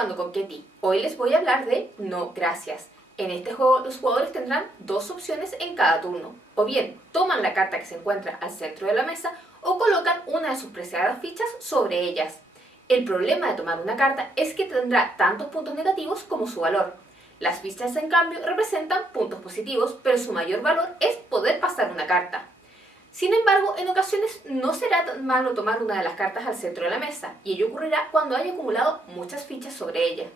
jugando con Ketty. Hoy les voy a hablar de No Gracias. En este juego los jugadores tendrán dos opciones en cada turno. O bien toman la carta que se encuentra al centro de la mesa o colocan una de sus preciadas fichas sobre ellas. El problema de tomar una carta es que tendrá tantos puntos negativos como su valor. Las fichas en cambio representan puntos positivos, pero su mayor valor es poder pasar una carta. Sin embargo, en ocasiones no será tan malo tomar una de las cartas al centro de la mesa, y ello ocurrirá cuando haya acumulado muchas fichas sobre ella.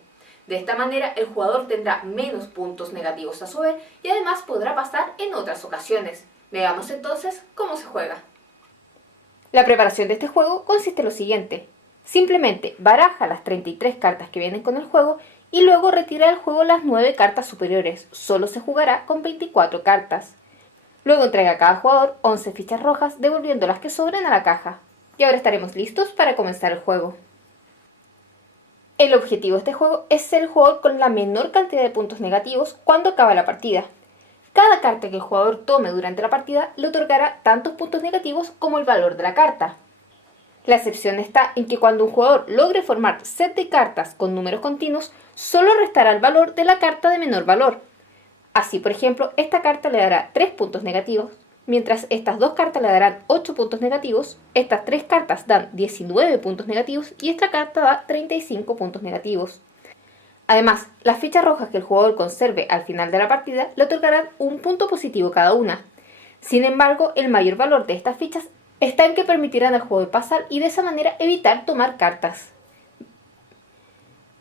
De esta manera, el jugador tendrá menos puntos negativos a su vez y además podrá pasar en otras ocasiones. Veamos entonces cómo se juega. La preparación de este juego consiste en lo siguiente. Simplemente baraja las 33 cartas que vienen con el juego y luego retira del juego las 9 cartas superiores. Solo se jugará con 24 cartas. Luego entrega a cada jugador 11 fichas rojas, devolviendo las que sobren a la caja. Y ahora estaremos listos para comenzar el juego. El objetivo de este juego es ser el jugador con la menor cantidad de puntos negativos cuando acaba la partida. Cada carta que el jugador tome durante la partida le otorgará tantos puntos negativos como el valor de la carta. La excepción está en que cuando un jugador logre formar set de cartas con números continuos, solo restará el valor de la carta de menor valor. Así, por ejemplo, esta carta le dará 3 puntos negativos, mientras estas dos cartas le darán 8 puntos negativos, estas 3 cartas dan 19 puntos negativos y esta carta da 35 puntos negativos. Además, las fichas rojas que el jugador conserve al final de la partida le otorgarán un punto positivo cada una. Sin embargo, el mayor valor de estas fichas está en que permitirán al jugador pasar y de esa manera evitar tomar cartas.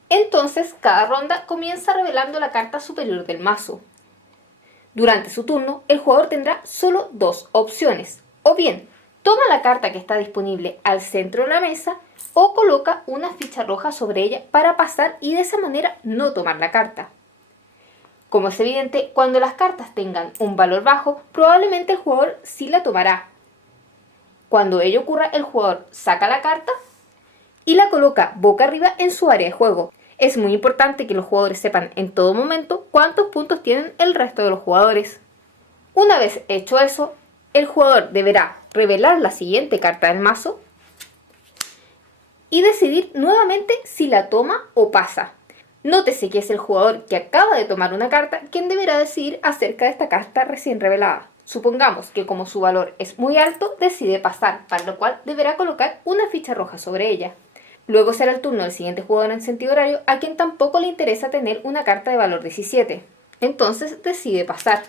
Entonces, cada ronda comienza revelando la carta superior del mazo. Durante su turno, el jugador tendrá solo dos opciones. O bien, toma la carta que está disponible al centro de la mesa o coloca una ficha roja sobre ella para pasar y de esa manera no tomar la carta. Como es evidente, cuando las cartas tengan un valor bajo, probablemente el jugador sí la tomará. Cuando ello ocurra, el jugador saca la carta y la coloca boca arriba en su área de juego. Es muy importante que los jugadores sepan en todo momento cuántos puntos tienen el resto de los jugadores. Una vez hecho eso, el jugador deberá revelar la siguiente carta del mazo y decidir nuevamente si la toma o pasa. Nótese que es el jugador que acaba de tomar una carta quien deberá decidir acerca de esta carta recién revelada. Supongamos que como su valor es muy alto, decide pasar, para lo cual deberá colocar una ficha roja sobre ella. Luego será el turno del siguiente jugador en sentido horario, a quien tampoco le interesa tener una carta de valor 17. Entonces decide pasar.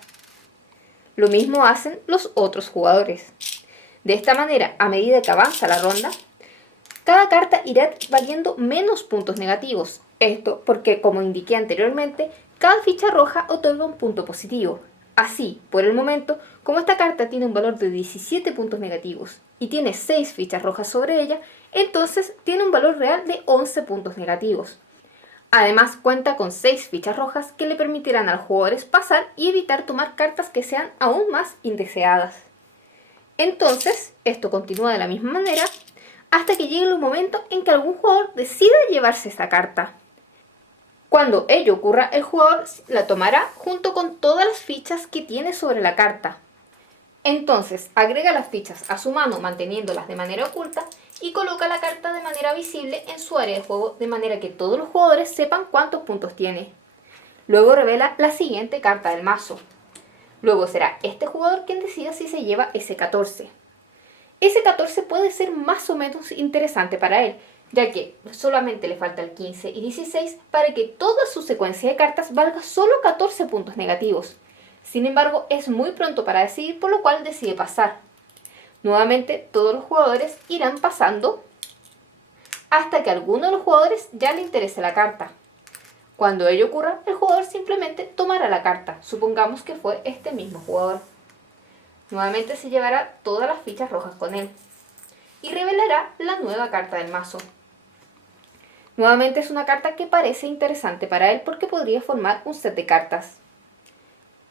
Lo mismo hacen los otros jugadores. De esta manera, a medida que avanza la ronda, cada carta irá valiendo menos puntos negativos. Esto porque, como indiqué anteriormente, cada ficha roja otorga un punto positivo. Así, por el momento, como esta carta tiene un valor de 17 puntos negativos y tiene 6 fichas rojas sobre ella, entonces tiene un valor real de 11 puntos negativos. Además, cuenta con 6 fichas rojas que le permitirán a los jugadores pasar y evitar tomar cartas que sean aún más indeseadas. Entonces, esto continúa de la misma manera hasta que llegue el momento en que algún jugador decida llevarse esta carta. Cuando ello ocurra, el jugador la tomará junto con todas las fichas que tiene sobre la carta. Entonces, agrega las fichas a su mano manteniéndolas de manera oculta y coloca la carta de manera visible en su área de juego de manera que todos los jugadores sepan cuántos puntos tiene. Luego revela la siguiente carta del mazo. Luego será este jugador quien decida si se lleva ese 14. Ese 14 puede ser más o menos interesante para él, ya que solamente le falta el 15 y 16 para que toda su secuencia de cartas valga solo 14 puntos negativos. Sin embargo, es muy pronto para decidir, por lo cual decide pasar. Nuevamente, todos los jugadores irán pasando hasta que a alguno de los jugadores ya le interese la carta. Cuando ello ocurra, el jugador simplemente tomará la carta. Supongamos que fue este mismo jugador. Nuevamente se llevará todas las fichas rojas con él y revelará la nueva carta del mazo. Nuevamente es una carta que parece interesante para él porque podría formar un set de cartas.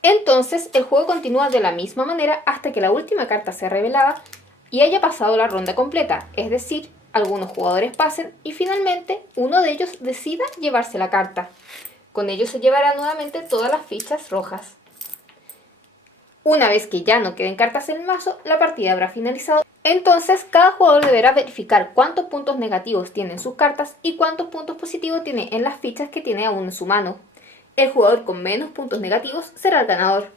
Entonces el juego continúa de la misma manera hasta que la última carta sea revelada y haya pasado la ronda completa, es decir, algunos jugadores pasen y finalmente uno de ellos decida llevarse la carta. Con ello se llevará nuevamente todas las fichas rojas. Una vez que ya no queden cartas en el mazo, la partida habrá finalizado. Entonces, cada jugador deberá verificar cuántos puntos negativos tiene en sus cartas y cuántos puntos positivos tiene en las fichas que tiene aún en su mano. El jugador con menos puntos negativos será el ganador.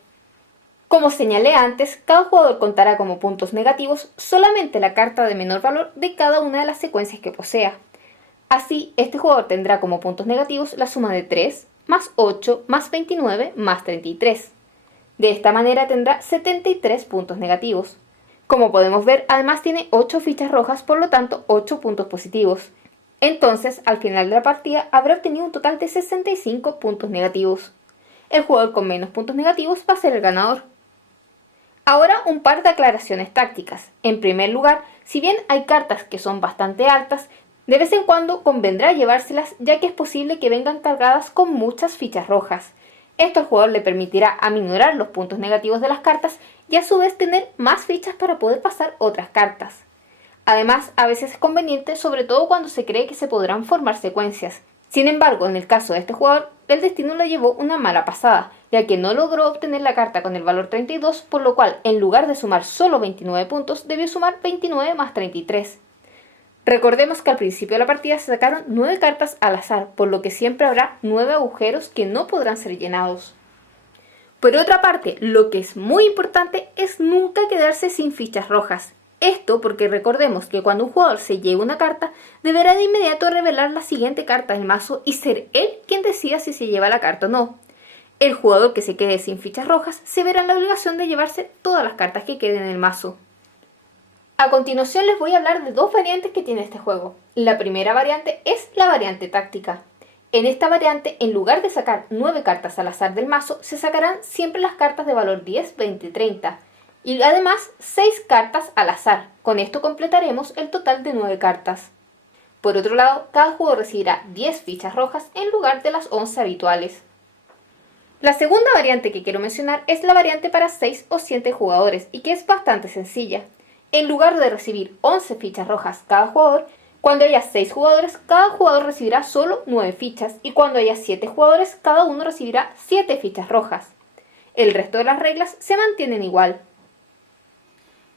Como señalé antes, cada jugador contará como puntos negativos solamente la carta de menor valor de cada una de las secuencias que posea. Así, este jugador tendrá como puntos negativos la suma de 3, más 8, más 29, más 33. De esta manera tendrá 73 puntos negativos. Como podemos ver, además tiene 8 fichas rojas, por lo tanto 8 puntos positivos. Entonces, al final de la partida, habrá obtenido un total de 65 puntos negativos. El jugador con menos puntos negativos va a ser el ganador. Ahora un par de aclaraciones tácticas. En primer lugar, si bien hay cartas que son bastante altas, de vez en cuando convendrá llevárselas, ya que es posible que vengan cargadas con muchas fichas rojas. Esto al jugador le permitirá aminorar los puntos negativos de las cartas y a su vez tener más fichas para poder pasar otras cartas. Además, a veces es conveniente, sobre todo cuando se cree que se podrán formar secuencias. Sin embargo, en el caso de este jugador, el destino le llevó una mala pasada, ya que no logró obtener la carta con el valor 32, por lo cual, en lugar de sumar solo 29 puntos, debió sumar 29 más 33. Recordemos que al principio de la partida se sacaron 9 cartas al azar, por lo que siempre habrá 9 agujeros que no podrán ser llenados. Por otra parte, lo que es muy importante es nunca quedarse sin fichas rojas. Esto porque recordemos que cuando un jugador se lleve una carta, deberá de inmediato revelar la siguiente carta del mazo y ser él quien decida si se lleva la carta o no. El jugador que se quede sin fichas rojas se verá en la obligación de llevarse todas las cartas que queden en el mazo. A continuación les voy a hablar de dos variantes que tiene este juego. La primera variante es la variante táctica. En esta variante, en lugar de sacar 9 cartas al azar del mazo, se sacarán siempre las cartas de valor 10, 20 y 30. Y además 6 cartas al azar. Con esto completaremos el total de 9 cartas. Por otro lado, cada jugador recibirá 10 fichas rojas en lugar de las 11 habituales. La segunda variante que quiero mencionar es la variante para 6 o 7 jugadores y que es bastante sencilla. En lugar de recibir 11 fichas rojas cada jugador, cuando haya 6 jugadores, cada jugador recibirá solo 9 fichas y cuando haya 7 jugadores, cada uno recibirá 7 fichas rojas. El resto de las reglas se mantienen igual.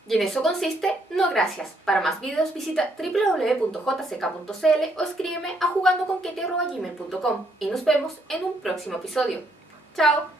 Y en eso consiste, no gracias. Para más videos visita www.jck.cl o escríbeme a jugandoconquete@gmail.com y nos vemos en un próximo episodio. ¡Chao!